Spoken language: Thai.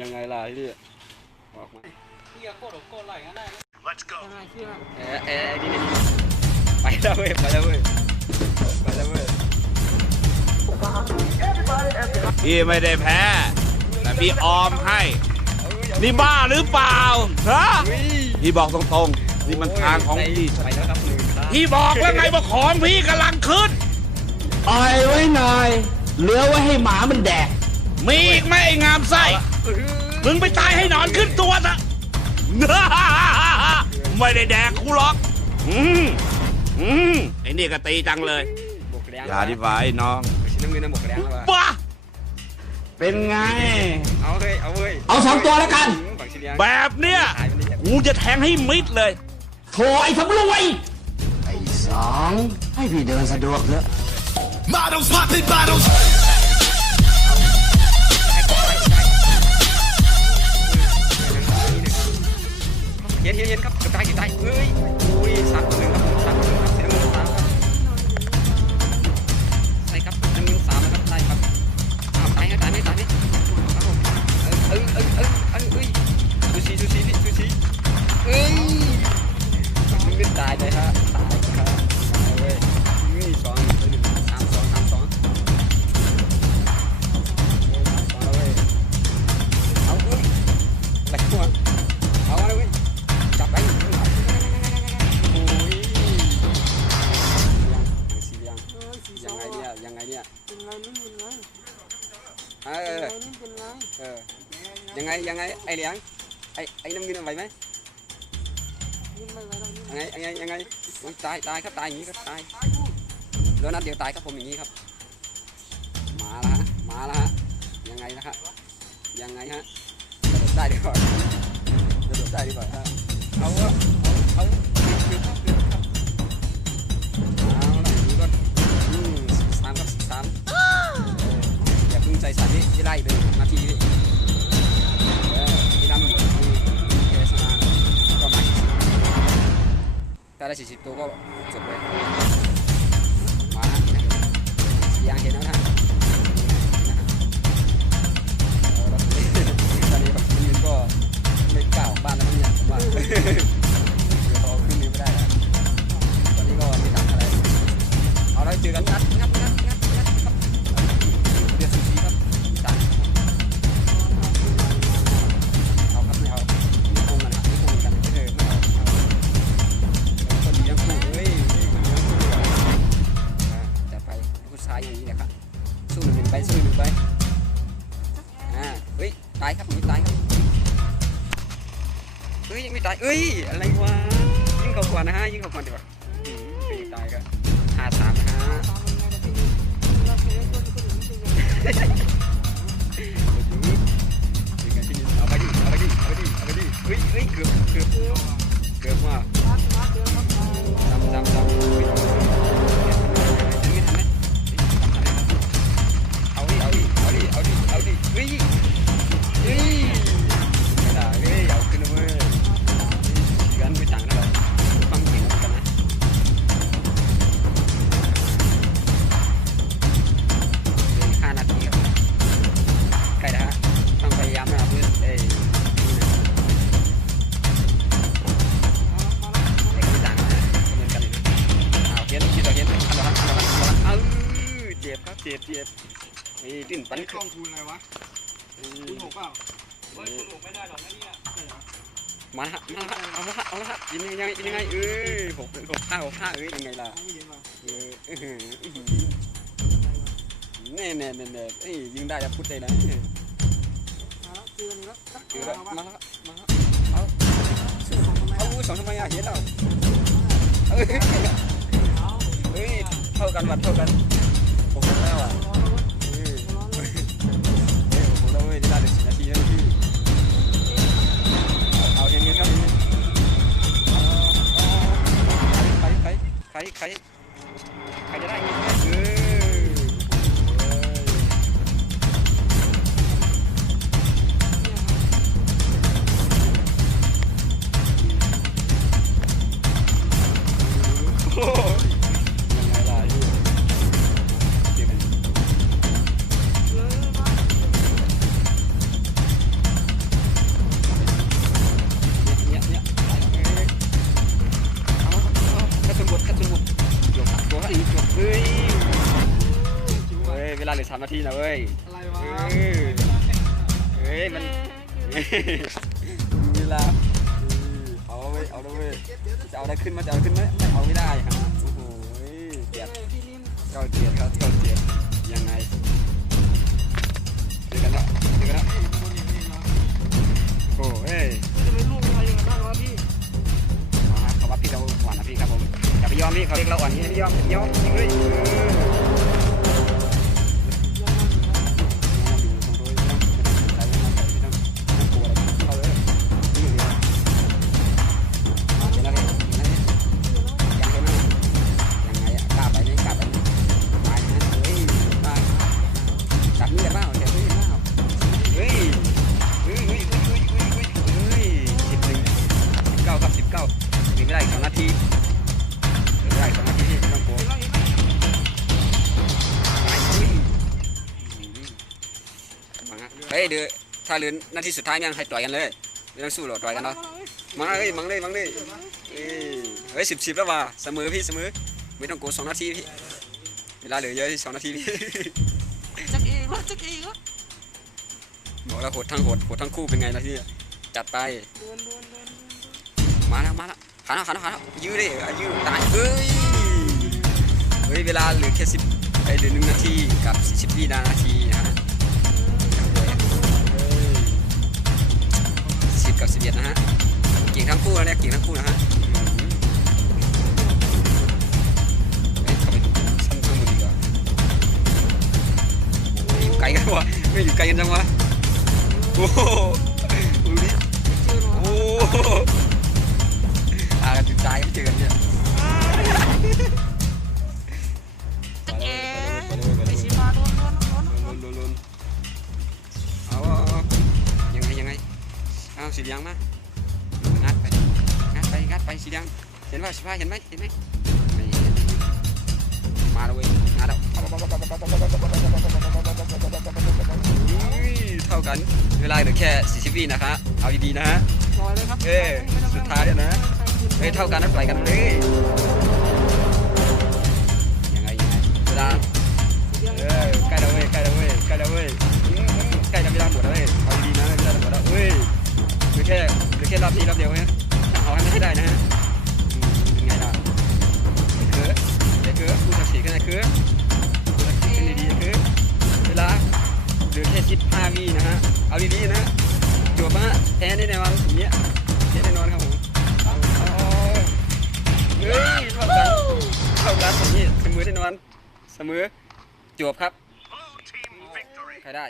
ยังไงล่ะที่บอกมานี่ไปแล้วเว้ยไปแล้วเว้ยไปแล้วเว้ยพี่ไม่ได้แพ้แต่พี่ออมให้นี่บ้าหรือเปล่าฮะพี่บอกตรงๆนี่มันทางของพี่ ไปแล้วครับพี่บอกแล้วไงว่าของพี่กำลังขึ้นปล่อยไว้หน่อยเหลือไว้ให้หมามันแดกมีอีกไหมไอ้งามไส้มึงไปตายให้หนอนขึ้นตัวซะไม่ได้แดกกูหรอกไอ้นี่ก็ตีจังเลยอย่าดีฝ่ายน้องชิ้นน้ำเงินน้ำหมกแดงแล้วบ้าเป็นไงเอาเฮ้ยเอาเฮ้ยเอา2 ตัวแล้วกันแบบเนี้ยกูจะแทงให้มิดเลยโถไอ้สำรวยไอ้2ให้พี่เดินสะดวกเถอะ Models popping bottles เย็นครับกระจายเฮ้ยอุ้ย3 ต่อ 1ครับ3 ต่อ 1ครับเสียงมือ3ครับใช่ครับ1 1 3นะครับได้ครับตายไหมครับผมซูชิเอ้ยมันไม่ตายเลยฮะตายครับเว้ยนี่2 1 3 2 3 2เอาเว้ยไปหัวเอาเลยเว้ยจับไปโอ้ยยังไงเนี่ยยังไงไอ้เหลียงไอ้น้ำเงินไหวไหมยังไงตายครับตายอย่างนี้ครับตายแล้วนัดเดียวตายครับผมอย่างนี้ครับมาแล้วฮะยังไงนะครับยังไงฮะได้ดีกว่าฮะเอาละนี่ก็3 ครับ3อย่าเพิ่งใจสั่นนี่ที่ไล่เลยนาทีนี่ที่นำอยู่เทสนาก็มาถ้าได้40 ตัวก็จบเลยมาสียางเห็นแล้วนะตอนนี้ผมยืนก็ไม่กล้าออกบ้านแล้วเนี่ยผมว่าเดี๋ยวพอขึ้นนี้ไม่ได้แล้วตอนนี้ก็ไม่ตัดอะไรเอาแล้วเจอกันงัดครับเดี๋ยวซูชิครับตัดเอาครับไม่เอาไม่โกงกันไม่เอาคนดีทั้งคู่เฮ้ยจัดไปผู้ชายอย่างนี้แหละครับสู้1 ไปเฮ้ยตายครับนี่ตายครับเฮ้ยยังไม่ตายเอ้ยอะไรวะยิงเขาก่อนนะฮะยิงเขาก่อนดีกว่าตายครับ5-3นะฮะเอาไปดิเฮ้ยเกือบมากจำเอาดิเฮ้ยไม่ได้เฮ้ยเอาขึ้นเลยกันไม่ต่างนะเราความเก่งกันนะ5 นาทีครับใกล้แล้วฮะต้องพยายามนะเพื่อนไม่ต่างนะเหมือนกันเลยนะเอาเห็นคิดต่อเห็นเอาเจ็บครับเจ็บนี่ดิ้นปั้นกล้องคูณอะไรวะคูณ6เปล่าคูณ6ไม่ได้หรอกนะเนี่ยมาละเอาละฮะยังไง6 5 ยังไงล่ะเน่ยิงได้จะพูดได้นะเจอแล้วมาแล้วเอา2 ทำไมเห็นเราเฮ้ยเท่ากันผมแล้วอ่ะผมแล้วเว้ยได้ถึง4 นาทีแล้วพี่เอาเงี้ยครับใครจะได้เงี้ย ลาเหลือ3 นาทีนะเว้ย อะไรวะ เฮ้ยมันเวลาเอาเว้ยเอาเว้ยจะเอาอะไรขึ้นมาจะเอาขึ้นไหมไม่เอาไม่ได้ฮะโอ้โหเกียดเก้าเกียดครับเก้าเกียดยังไงเดี๋ยวกันนะโอ้เฮ้ย จะเป็นลูกอะไรอย่างนั้นวะพี่ เขาว่าพี่เราอ่อนนะพี่ครับผมอย่าไปยอมพี่เขาเรียกเราอ่อนนี่ไม่ยอมจริงเลยไม่ได้2 นาทีไม่ได้2 นาทีพี่ต้องโกงเฮ้ยเดี๋ยวถ้าเหลือนาทีสุดท้ายยังให้ต่อยกันเลยไม่ต้องสู้หรอกต่อยกันเนาะมังเลยเฮ้ย10แล้วว่ะเสมอพี่เสมอไม่ต้องโกง2 นาทีพี่เวลาเหลือเยอะที่2 นาทีพี่ จักเองวะบอกแล้วโหดทั้งคู่เป็นไงล่ะพี่จัดไปมาแล้วขาหน้ายื้อดิยื้อตายเฮ้ยเวลาเหลือแค่เหลือ1 นาทีกับ40 วินาทีนะฮะ10 กับ 11นะฮะเก่งทั้งคู่นะเนี่ยเก่งทั้งคู่นะฮะเข้าไปดูชั้นข้างบนดีกว่าอยู่ไกลกันวะไม่อยู่ไกลกันจังวะโอ้โหดูดิโอ้กันจุดตายไม่เจอกันเนี่ย จักเองไปสิมาโดนเอายังไงเอาสีแดงมางัดไปสีแดงเห็นป่ะสิพาเห็นไหมไม่เห็นมาแล้วเว้ยงัดแล้วเท่ากันเวลาเหลือแค่40 วินะคะเอาดีๆนะฮะ ลอยเลยครับ สุดท้ายเนี่ยนะเท่ากันนะปล่อยกันเลยยังไงเวลาใกล้แล้วเว้ยใกล้จะเวลาหมดแล้วเว้ยเอาดีๆนะเวลาหมดแล้วเว้ยเหลือแค่รอบนี้รอบเดียวนะเอาให้ไม่ได้นะฮะเป็นไงล่ะเดี๋ยวพูดสีกันนะพูดสีกันดีๆเวลาเหลือแค่15 วินะฮะเอาดีๆนะจบฮะแพ้แน่นอนอย่างเงี้ยแพ้แน่นอนครับผมเฮ้ยเท่ากันผมนี่เสมอแน่นอนเสมอจบครับใครได้